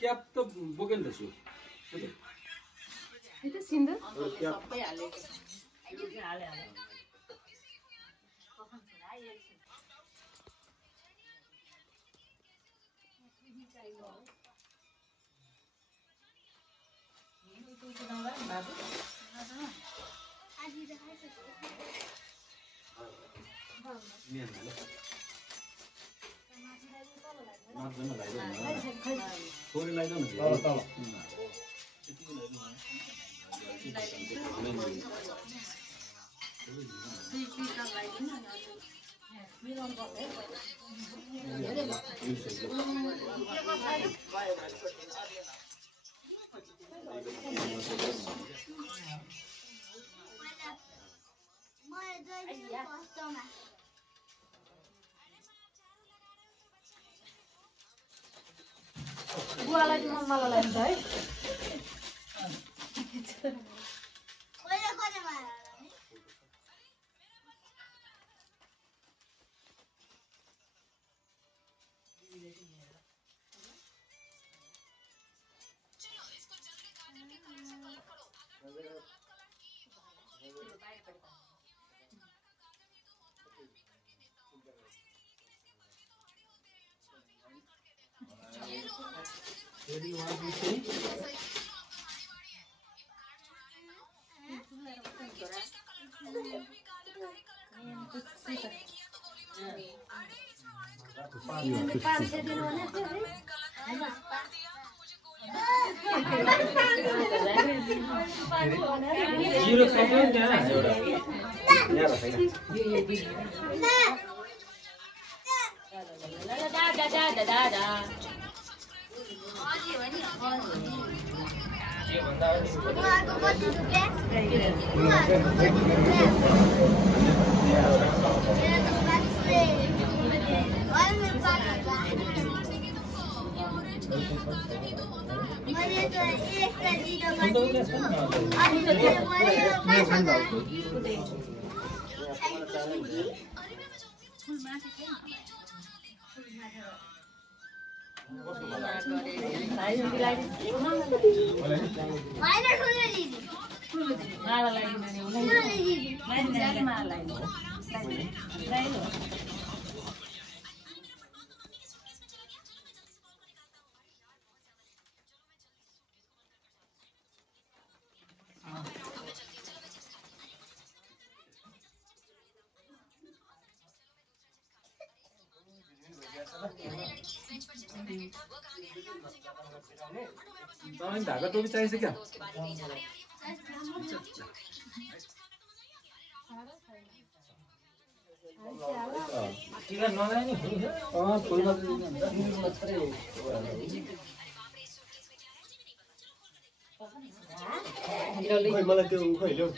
Cap त बोकेन त छु itu sindu थोरै लगाइदेऊ न तल bualan cuma malah lantai What do you want to say? Zero second क्या है जोड़ा? यार धागा टोपी चाहिन्छ क्या टिका नलाए नि फुलमा खै मलाई त्यो खै ल्याउ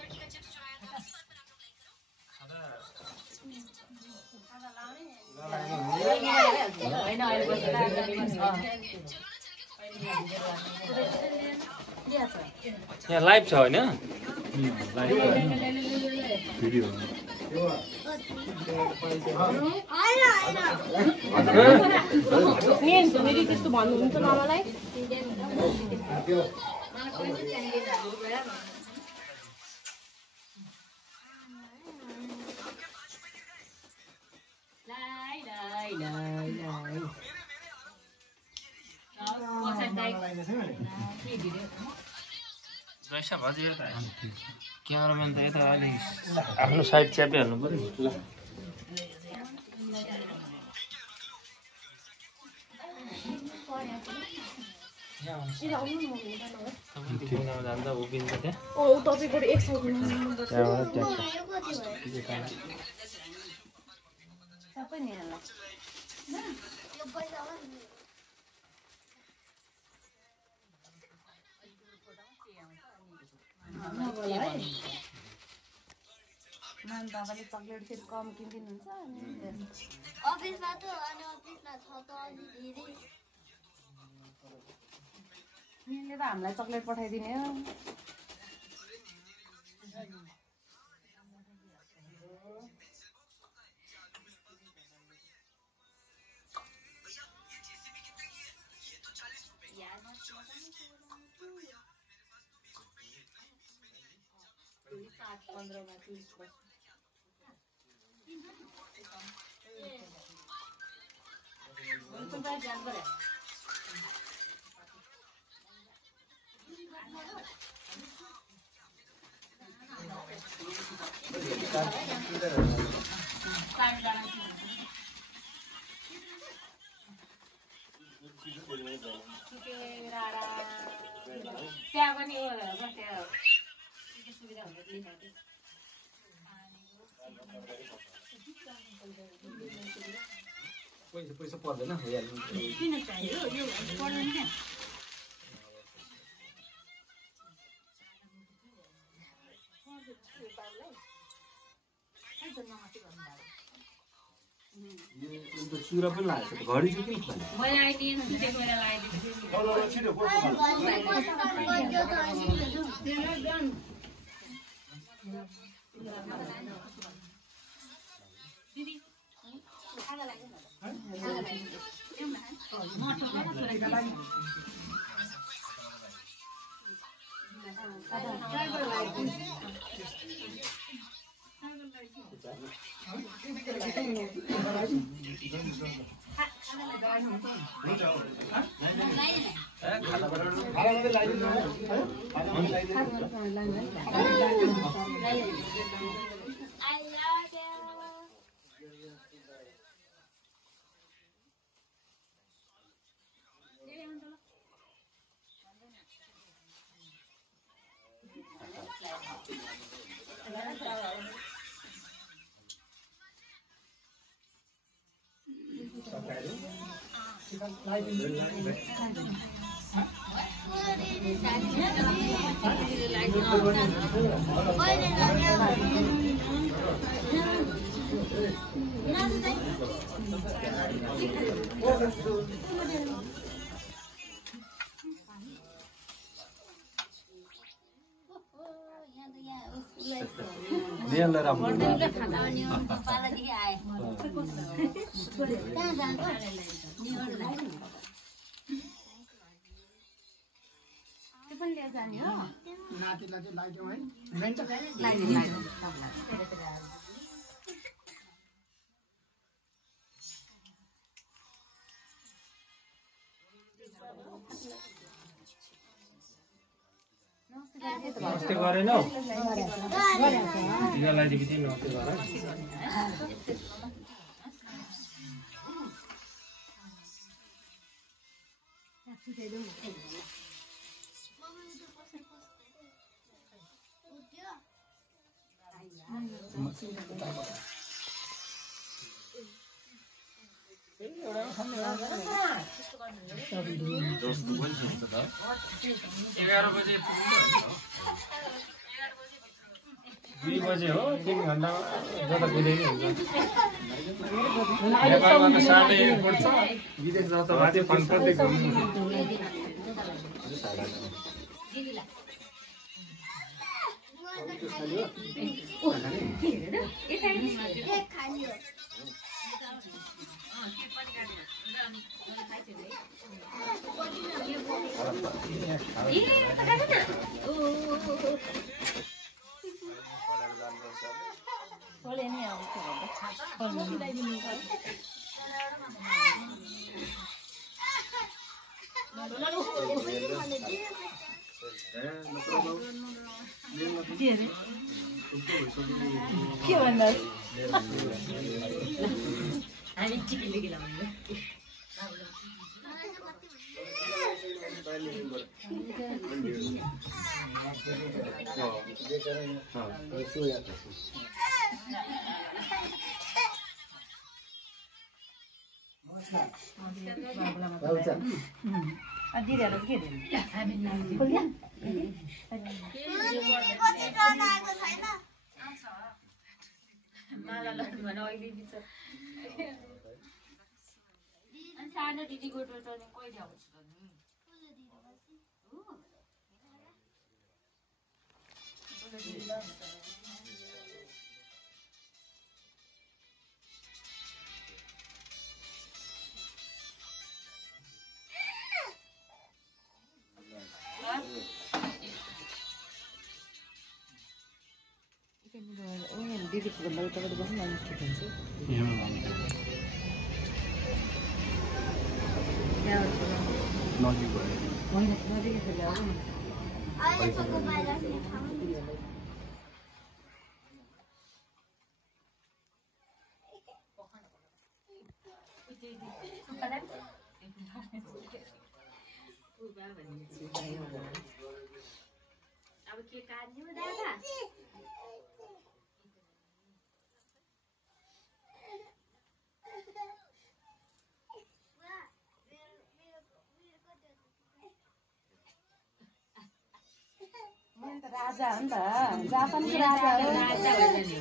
यहाँ लाइभ छ हैन भिडियो फेरि त्यस्तो भन्नुहुन्छ मामालाई जैसा भजे यता क्यामेराम्यान त यता अलि आफ्नो साइड च्यापिहाल्नु पर्यो ल जान्छ उभिन्छ बाबाले चकलेट फेरि कम किनिदिनुहुन्छ अफिसमा त अनि अफिसमा छ त अलि धेरै यिनले त हामीलाई चकलेट पठाइदिने हो त्यहाँ पनि सुविधा हुन्छ पैसा पर्दैन किन चाहियो यो पर्दैन क्या चुरा पनि लागेको छ घडी चाहिँ किन नमस्ते गरेनौ यिनीलाई दिएपछि नमस्ते गर बजे 2 बजे हो 3 घण्टामा जता कुदै नि हुन्छ नेपालमा त 1:30 पर्छ विदेश जस्तो बाटे फन्फर्दै घुम्नु एक खाली हो के भन्दा सानो दिदीको टोटल कहिले आउँछ दिदीको भन्दा उताबाट बस्नु न ठिक हुन्छ नजिक भयो अहिलेसम्म बाहिर अब के काट्नु दादा राजा हो नि त जापानको राजा हो राजा हो नि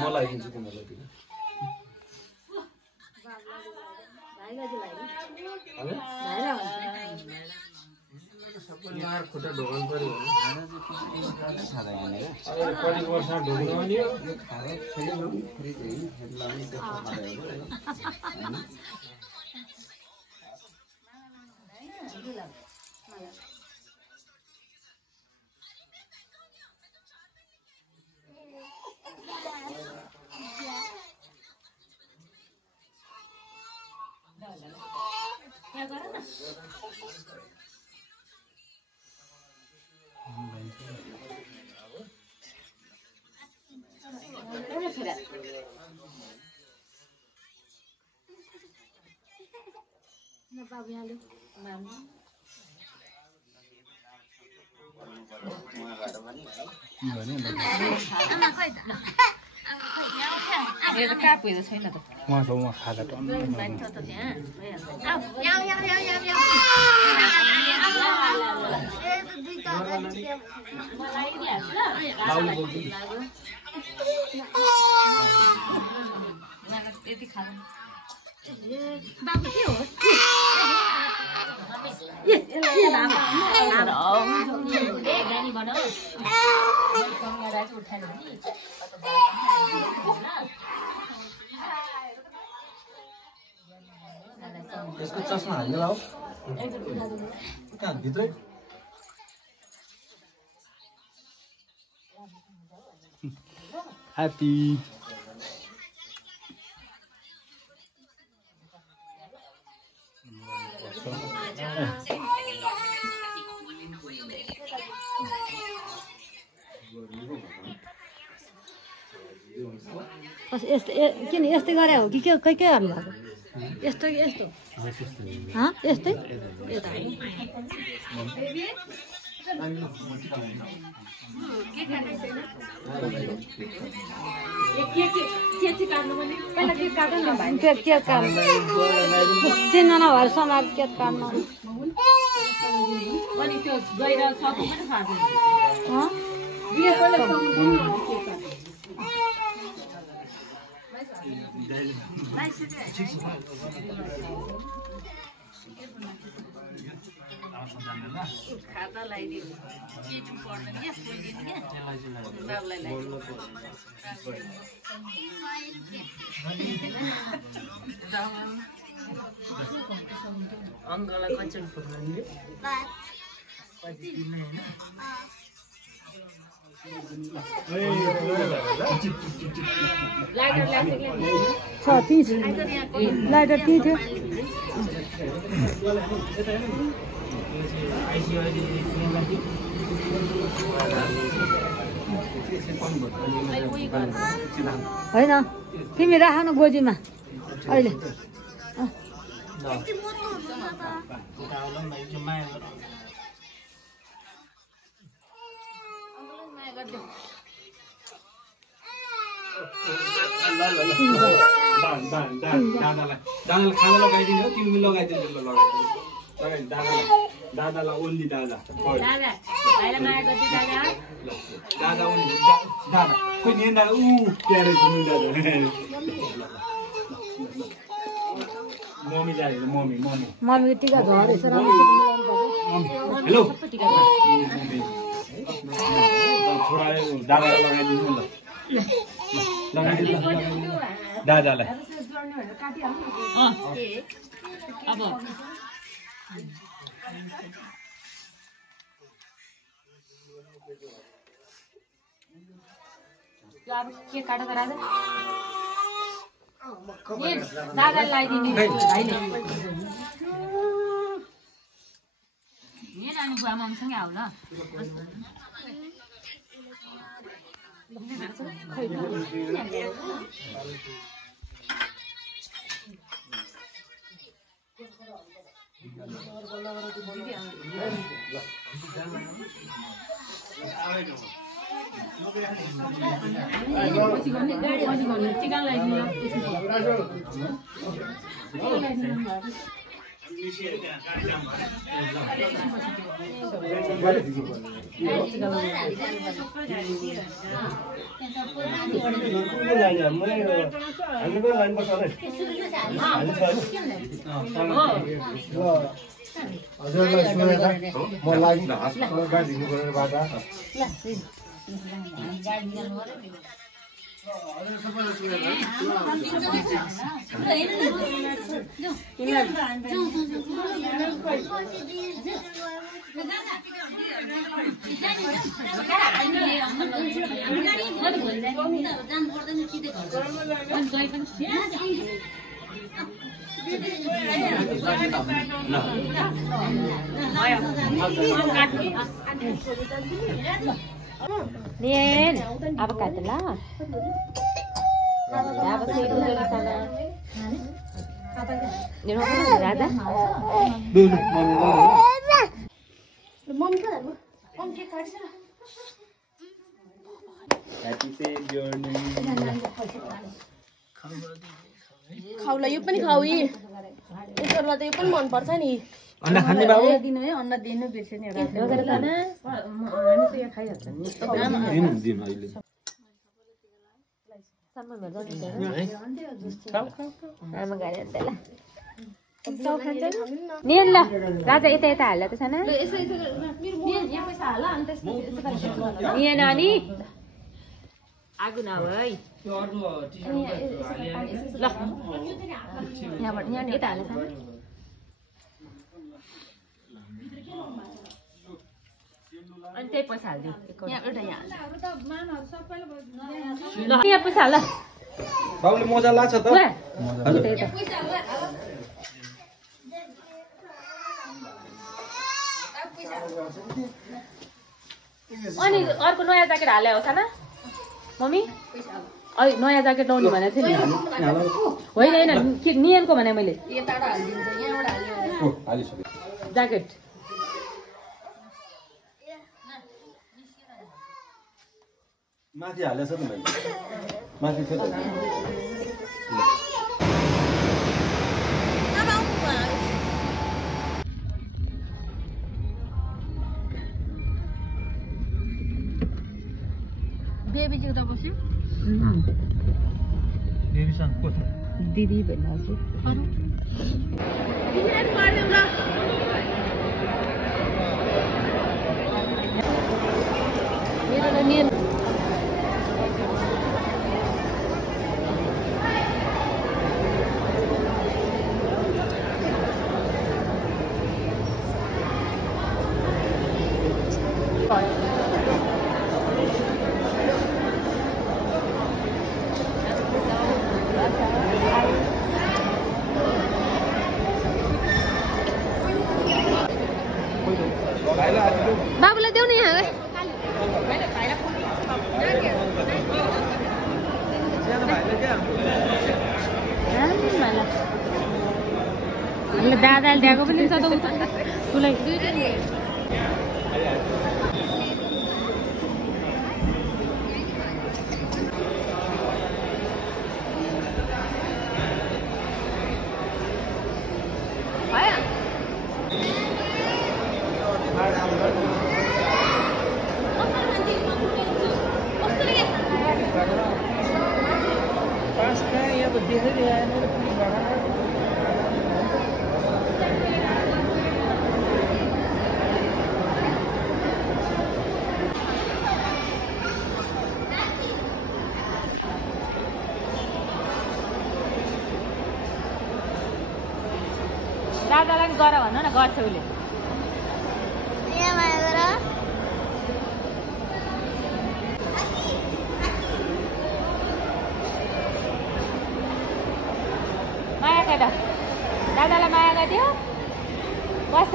मलाई दिन्छु तिमीलाई दिनु सबैले खुट्टा ढोगन पर्यो कति वर्ष ढोग्नु नि बाबु यहाँ कहाँ पुगेको छैन त उहाँ छ उहाँ खाजा यति खानु बाबु के हो यसको चस्मा हाल्नु लाऊ कहाँ भित्रै ह्यापी यस्तो किन यस्तै गरे हो कि के खै के गर्नु भएको यस्तो कि यस्तो यस्तै यता तिनजना भएर समाज केक काट्नु खाता लगाइदियो के छु पर्दैन क्या सोइदिनु क्या बाबुलाई लगाइदियो अङ्कललाई कञ्चन फुक्नु लाइटर त्यही थियो होइन तिमी राख न गोजीमा अहिले दादालाई खाना लगाइदिनु तिमी लगाइदिनु दादालाई ओन्ली दादा दादा ओन्ली दादा खोइ नि दादा प्यारो दिनु दादा मम्मी दादा मम्मीको टिका झरेछ हेलो छोराले दादालाई लगाइदिनु ल दादालाई अब के काटेको राजा दादा लगाइदिनु नानी बुवा मम्मीसँगै आऊ ल टिका लगाइदिनु हजुरलाई सुनेर म लागि गाडी दिनु बाटा Nen, apa katalah? Apa sih itu dari sana? Di rumah mana ada? Dulu, mummy कहाँ जानु मम्मी केक काट्छ ह्यापी सेभ जर्नी खाउला यो पनि खाऊ यी यसोलाई त यो पनि मन पर्छ नि अन्डा खाने बाबु दिनु है अन्डा दिनु बिर्स्यो नि Doger sana? हामी त यहाँ खाइहाल्छ नि दिन अहिले Sama mereka di sana. Nama gak ada lah. Kau kan Nian lah, Raja itu halah ke sana. यहाँ पैसा हाल अनि त्यसपछि Nian nani? Aku nawai. Lah. Yang itu halah sana. अनि त्यही पैसा हाल्दिउ यहाँ एउटा यहाँ ल यहाँ पैसा हाल बाबुले मजा लाग्छ त अनि अर्को नयाँ ज्याकेट हाले हो खाना मम्मी अहिले नयाँ ज्याकेट लाउने भनेको थिएँ नि होइन होइन के नियनको भने मैले ज्याकेट माथि हालेछ नि मैले माथि थियो बेबी चाहिँ उता बस्यो बेबीसँग को थियो दिदी भन्नु हजुर मेरो नियन बाबुलाई देऊ न यहाँ दादाले दिएको पनि छ त उसलाई दादालाई गर भन न गर्छ उसले माया गर दादालाई माया गरिदियो बस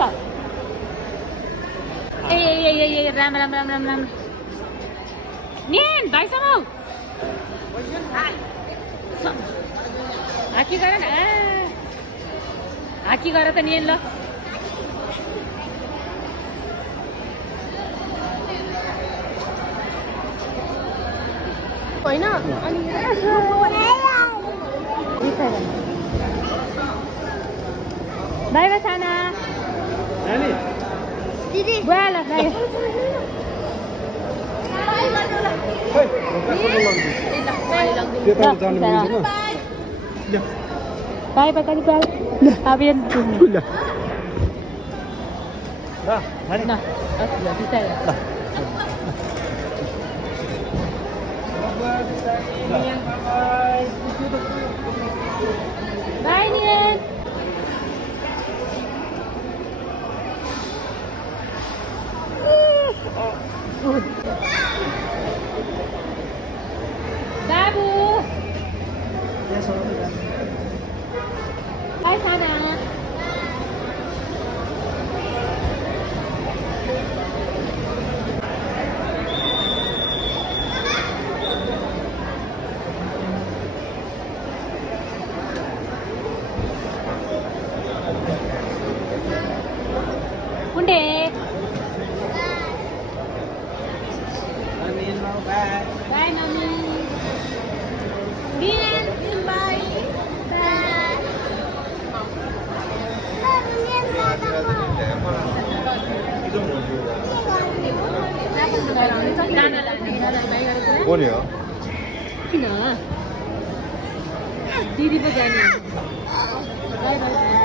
ए राम राम राम राम राम नियन भाइसँग हाकी गर न हाकी गर त नियन ल होइन अनि बाई बाई साना दिदी बुवाला बाई बाई बाई कति by Avian pula. Dah, mari. Nah, kita ya. Bye, Nian. Babu. Bye sana. Bunde. Bye. Bye, Mami. Nian, bye. 뭐래요? किन दिदी पो जाने बाई बाई